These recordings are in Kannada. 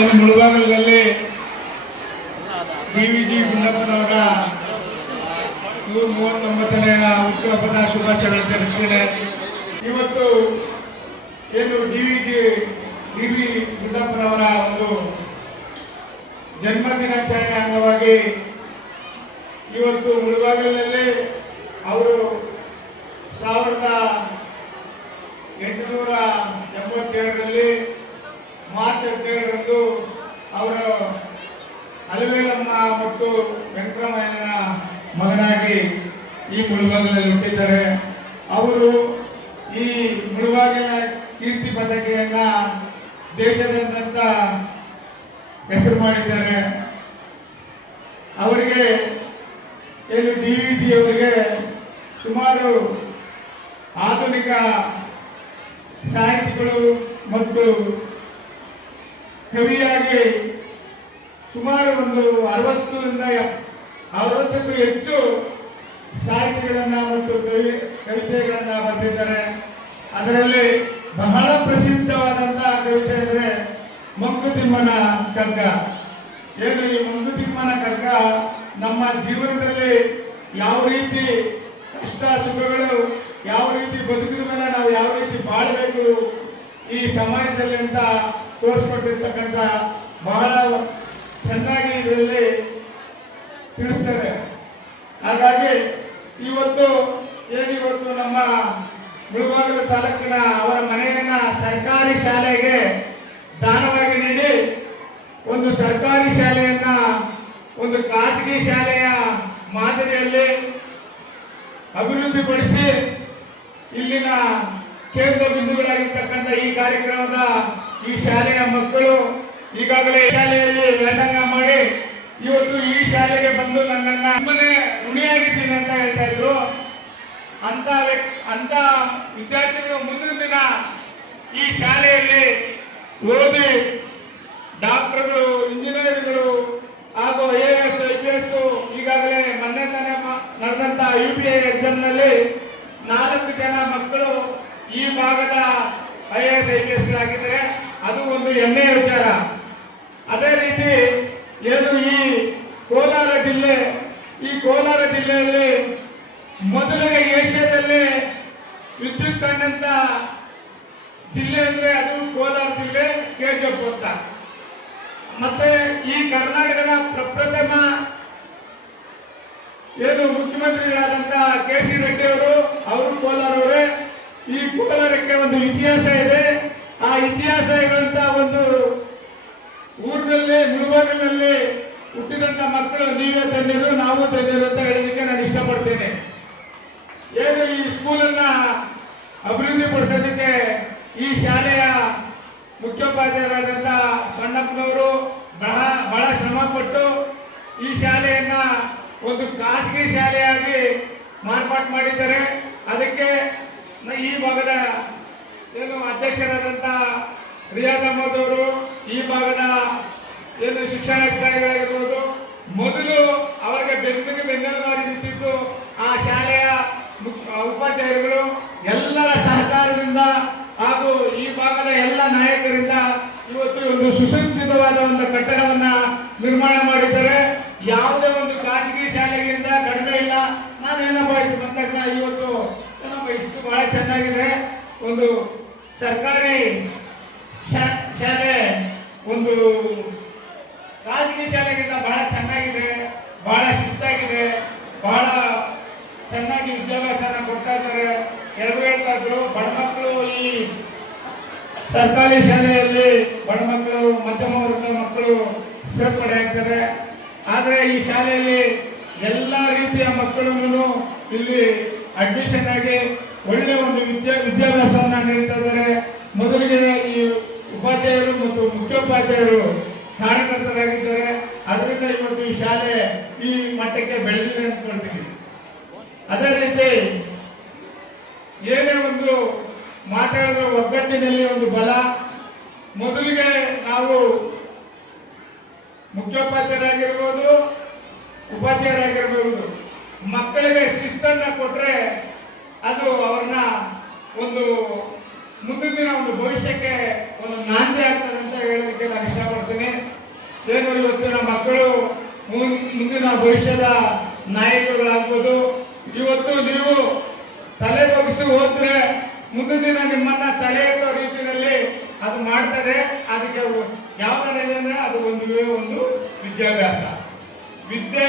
ಏನು ಮುಳಬಾಗಿಲಲ್ಲಿ DVG ಗುಂಡಪ್ಪನವರ 139ನೇ ಹುಟ್ಟುಹಬ್ಬದ ಶುಭಾಶಯಗಳನ್ನು ತಿಳಿಸ್ತೇನೆ. ಇವತ್ತು ಏನು DV ಗುಂಡಪ್ಪನವರ ಒಂದು ಜನ್ಮದಿನಾಚರಣೆ ಅಂಗವಾಗಿ ಇವತ್ತು ಮುಳಬಾಗಿಲಿನಲ್ಲಿ ಅವರು 1887ರಲ್ಲಿ ಮಾರ್ಚ್ 17ರಂದು ಅವರು ಅಲವೇಲಮ್ಮ ಮತ್ತು ವೆಂಕಟರಾಮಯ್ಯನ ಮಗನಾಗಿ ಈ ಮುಳಬಾಗಿಲಲ್ಲಿ ಹುಟ್ಟಿದ್ದಾರೆ. ಅವರು ಈ ಮುಳಬಾಗಿಲಿನ ಕೀರ್ತಿ ಪತಾಕೆಯನ್ನ ದೇಶದಾದ್ಯಂತ ಹೆಸರು ಮಾಡಿದ್ದಾರೆ. ಅವರಿಗೆ ಏನು DVG ಅವರಿಗೆ ಸುಮಾರು ಆಧುನಿಕ ಸಾಹಿತಿಗಳು ಮತ್ತು ಕವಿಯಾಗಿ ಸುಮಾರು ಒಂದು 60ಕ್ಕೂ ಹೆಚ್ಚು ಸಾಹಿತ್ಯಗಳನ್ನು ಮತ್ತು ಕವಿತೆಗಳನ್ನು ಬರೆದಿದ್ದಾರೆ. ಅದರಲ್ಲಿ ಬಹಳ ಪ್ರಸಿದ್ಧವಾದಂತಹ ಕವಿತೆ ಅಂದರೆ ಮಂಕುತಿಮ್ಮನ ಕಗ್ಗ. ಏನು ಈ ಮಂಕುತಿಮ್ಮನ ಕಗ್ಗ ನಮ್ಮ ಜೀವನದಲ್ಲಿ ಯಾವ ರೀತಿ ಕಷ್ಟ ಸುಖಗಳು, ಯಾವ ರೀತಿ ಬದುಕಿನ ಮೇಲೆ ನಾವು ಯಾವ ರೀತಿ ಬಾಳಬೇಕು ಈ ಸಮಾಜದಲ್ಲಿ ಅಂತ ತೋರಿಸ್ಕೊಟ್ಟಿರ್ತಕ್ಕಂಥ ಬಹಳ ಚೆನ್ನಾಗಿ ಇದರಲ್ಲಿ ತಿಳಿಸ್ತಾರೆ. ಹಾಗಾಗಿ ಇವತ್ತು ನಮ್ಮ ಮುಳಬಾಗಿಲು ತಾಲೂಕಿನ ಅವರ ಮನೆಯನ್ನ ಸರ್ಕಾರಿ ಶಾಲೆಗೆ ದಾನವಾಗಿ ನೀಡಿ ಒಂದು ಸರ್ಕಾರಿ ಶಾಲೆಯನ್ನ ಒಂದು ಖಾಸಗಿ ಶಾಲೆಯ ಮಾದರಿಯಲ್ಲಿ ಅಭಿವೃದ್ಧಿಪಡಿಸಿ ಇಲ್ಲಿನ ಕೇಂದ್ರ ಬಿಂದುಗಳಾಗಿರ್ತಕ್ಕಂಥ ಈ ಕಾರ್ಯಕ್ರಮದ ಈ ಶಾಲೆಯ ಮಕ್ಕಳು ಈಗಾಗಲೇ ಶಾಲೆಯಲ್ಲಿ ವ್ಯಾಸಂಗ ಮಾಡಿ ಇವತ್ತು ಈ ಶಾಲೆಗೆ ಬಂದು ನನ್ನನ್ನ ನಿಮ್ಮನೆ ಋಣಿಯಾಗಿದ್ದೀನಿ ಅಂತ ಹೇಳ್ತಾ ಇದ್ರು. ಅಂತ ವಿದ್ಯಾರ್ಥಿಗಳು ಮುಂದಿನ ದಿನ ಈ ಶಾಲೆಯಲ್ಲಿ ಓದಿ ಡಾಕ್ಟರ್ಗಳು, ಇಂಜಿನಿಯರ್ಗಳು ಹಾಗೂ IAS, IPS ಈಗಾಗಲೇ ಮೊನ್ನೆ ತಾನೇ ನಡೆದಂತ UPI ಎಕ್ಸಾಮ್ನಲ್ಲಿ 4 ಜನ ಮಕ್ಕಳು ಈ ಭಾಗದ IAS, IPS ಗಳಾಗಿದ್ದಾರೆ. ಅದು ಒಂದು ಹೆಮ್ಮೆಯ ವಿಚಾರ. ಅದೇ ರೀತಿ ಏನು ಈ ಕೋಲಾರ ಜಿಲ್ಲೆಯಲ್ಲಿ ಮೊದಲಿಗೆ ಏಷ್ಯಾದಲ್ಲಿ ವಿದ್ಯುತ್ ಕಂಡಂತ ಜಿಲ್ಲೆ ಅಂದ್ರೆ ಅದು ಕೋಲಾರ ಜಿಲ್ಲೆ, KGF ಅಂತ. ಮತ್ತೆ ಈ ಕರ್ನಾಟಕದ ಪ್ರಪ್ರಥಮ ಏನು ಮುಖ್ಯಮಂತ್ರಿಗಳಾದಂತ KC ರೆಡ್ಡಿ ಅವರು ಕೋಲಾರವರೇ. ಈ ಕೋಲಾರಕ್ಕೆ ಒಂದು ಇತಿಹಾಸ ಇದೆ. ಆ ಇತಿಹಾಸ ಇರುವಂತ ಒಂದು ಊರಿನಲ್ಲಿ ಮುಳಬಾಗಿಲಿನಲ್ಲಿ ಹುಟ್ಟಿದಂತ ಮಕ್ಕಳು ನೀವೇ ಧನ್ಯರು, ನಾವು ಧನ್ಯರು ಅಂತ ಹೇಳಲಿಕ್ಕೆ ನಾನು ಇಷ್ಟಪಡ್ತೇನೆ. ಏನು ಈ ಸ್ಕೂಲನ್ನ ಅಭಿವೃದ್ಧಿ ಪಡಿಸೋದಕ್ಕೆ ಈ ಶಾಲೆಯ ಮುಖ್ಯೋಪಾಧ್ಯಾಯರಾದಂತ ಸಣ್ಣಪ್ಪನವರು ಬಹಳ ಶ್ರಮಪಟ್ಟು ಈ ಶಾಲೆಯನ್ನ ಒಂದು ಖಾಸಗಿ ಶಾಲೆಯಾಗಿ ಮಾರ್ಪಾಟು ಮಾಡಿದ್ದಾರೆ. ಅದಕ್ಕೆ ಈ ಭಾಗದ ಏನು ಅಧ್ಯಕ್ಷರಾದಂತ ರಿಯಾಜ್ ಅಹಮದ್ ಅವರು, ಈ ಭಾಗದ ಏನು ಶಿಕ್ಷಣಾಧಿಕಾರಿಗಳಾಗಿರ್ಬೋದು, ಮೊದಲು ಅವರಿಗೆ ಬೆನ್ನೆಲುಬಾಗಿ ನಿಂತಿದ್ದು ಆ ಶಾಲೆಯ ಉಪಾಧ್ಯಾಯರುಗಳು ಎಲ್ಲರ ಸಹಕಾರದಿಂದ ಹಾಗೂ ಈ ಭಾಗದ ಎಲ್ಲ ನಾಯಕರಿಂದ ಇವತ್ತು ಒಂದು ಸುಸಜ್ಜಿತವಾದ ಒಂದು ಕಟ್ಟಡವನ್ನ ನಿರ್ಮಾಣ ಮಾಡಿದ್ದಾರೆ. ಯಾವುದೇ ಒಂದು ಖಾಸಗಿ ಶಾಲೆಗಿಂತ ಕಡಿಮೆ ಇಲ್ಲ. ನಾನೇನಪ್ಪ ಇದು ಬಂದಾಗ ಇವತ್ತು ಇಷ್ಟು ಬಹಳ ಚೆನ್ನಾಗಿದೆ. ಒಂದು ಸರ್ಕಾರಿ ಶಾಲೆ ಒಂದು ಖಾಸಗಿ ಶಾಲೆಗಿಂತ ಬಹಳ ಚೆನ್ನಾಗಿದೆ, ಬಹಳ ಶಿಸ್ತಾಗಿದೆ, ಬಹಳ ಚೆನ್ನಾಗಿ ವಿದ್ಯಾಭ್ಯಾಸನ ಕೊಡ್ತಾ ಇದ್ದಾರೆ. ಹೇಳ್ತಾ ಇದ್ರು ಬಡ ಮಕ್ಕಳು ಈ ಸರ್ಕಾರಿ ಶಾಲೆಯಲ್ಲಿ ಬಡ ಮಕ್ಕಳು, ಮಧ್ಯಮ ವರ್ಗದ ಮಕ್ಕಳು ಸೇರ್ಪಡೆ ಆಗ್ತಾರೆ. ಆದರೆ ಈ ಶಾಲೆಯಲ್ಲಿ ಎಲ್ಲ ರೀತಿಯ ಮಕ್ಕಳನ್ನು ಇಲ್ಲಿ ಅಡ್ಮಿಷನ್ ಆಗಿ ಒಳ್ಳೆ ಒಂದು ವಿದ್ಯಾಭ್ಯಾಸವನ್ನ ನೀಡ್ತಾ ಇದ್ದಾರೆ. ಮೊದಲಿಗೆ ಈ ಉಪಾಧ್ಯಾಯರು ಮತ್ತು ಮುಖ್ಯೋಪಾಧ್ಯಾಯರು ಕಾರ್ಯಕರ್ತರಾಗಿದ್ದಾರೆ. ಅದರಿಂದ ಇವತ್ತು ಈ ಶಾಲೆ ಈ ಮಟ್ಟಕ್ಕೆ ಬೆಳೆದಿದೆ ಅಂದ್ಕೊಳ್ತೀನಿ. ಅದೇ ರೀತಿ ಏನೇ ಒಂದು ಮಾತಾಡಿದ ಒಗ್ಗಟ್ಟಿನಲ್ಲಿ ಒಂದು ಬಲ. ಮೊದಲಿಗೆ ನಾವು ಮುಖ್ಯೋಪಾಧ್ಯಾಯರಾಗಿರ್ಬೋದು, ಉಪಾಧ್ಯಾಯರಾಗಿರ್ಬೋದು, ಮಕ್ಕಳಿಗೆ ಶಿಸ್ತನ್ನ ಕೊಟ್ರೆ ಅದು ಅವ್ರನ್ನ ಒಂದು ಮುಂದಿನ ದಿನ ಒಂದು ಭವಿಷ್ಯಕ್ಕೆ ಒಂದು ನಾಂದಿ ಆಗ್ತದೆ ಅಂತ ಹೇಳೋದಕ್ಕೆ ನಾನು ಇಷ್ಟಪಡ್ತೀನಿ. ಇವತ್ತಿನ ಮಕ್ಕಳು ಮುಂದಿನ ಭವಿಷ್ಯದ ನಾಯಕರುಗಳಾಗ್ಬೋದು. ಇವತ್ತು ನೀವು ತಲೆ ಬಗ್ಗಿಸಿ ಹೋದ್ರೆ ಮುಂದಿನ ದಿನ ನಿಮ್ಮನ್ನ ತಲೆ ಎತ್ತೋ ರೀತಿಯಲ್ಲಿ ಅದು ಮಾಡ್ತಾರೆ. ಅದಕ್ಕೆ ಯಾವ ತರ ಇದೆ ಅಂದ್ರೆ ಅದು ಒಂದು ವಿದ್ಯಾಭ್ಯಾಸ. ವಿದ್ಯೆ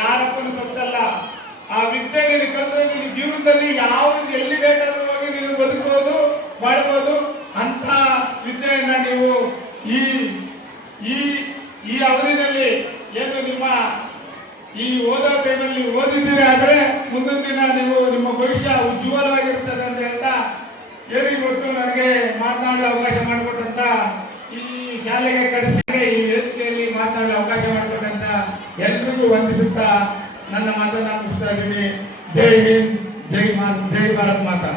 ಯಾರಪ್ಪನು ಸತ್ತಲ್ಲ. ಆ ವಿದ್ಯೆ ನೀನು ಕಲಿತ್ರೆ ನಿನ್ನ ಜೀವನದಲ್ಲಿ ಯಾವುದು ಎಲ್ಲಿ ಬೇಕಾದ್ರೂ ಹೋಗಿ ನೀವು ಬದುಕಬಹುದು, ಮಾಡಬಹುದು. ಅಂತ ವಿದ್ಯೆಯನ್ನ ನೀವು ಈ ಈ ಈ ಅವಧಿನಲ್ಲಿ ಏನು ನಿಮ್ಮ ಈ ಓದೋ ಟೈಮಲ್ಲಿ ಓದಿದ್ದೀರಿ ಆದ್ರೆ ಮುಂದಿನ ದಿನ ನೀವು ನಿಮ್ಮ ಭವಿಷ್ಯ ಉಜ್ವಲವಾಗಿರ್ತದೆ ಅಂತ ಹೇಳ್ತಾ ಏನು ಇವತ್ತು ನನಗೆ ಮಾತನಾಡಲು ಅವಕಾಶ ಮಾಡಿಕೊಟ್ಟಂತ ಈ ಶಾಲೆಗೆ ಕರೆಸಿ ಈ ವೇದಿಕೆಯಲ್ಲಿ ಮಾತನಾಡಲು ಅವಕಾಶ ಮಾಡಿಕೊಟ್ಟಂತ ಎಲ್ರಿಗೂ ವಂದಿಸುತ್ತಾ ನನ್ನ ಮಾತನ್ನ ಮುಗಿಸ್ತಾ ಇದ್ದೀನಿ. ಜೈ ಹಿಂದ್, ಜೈ ಭಾರತ್ ಮಾತಾ.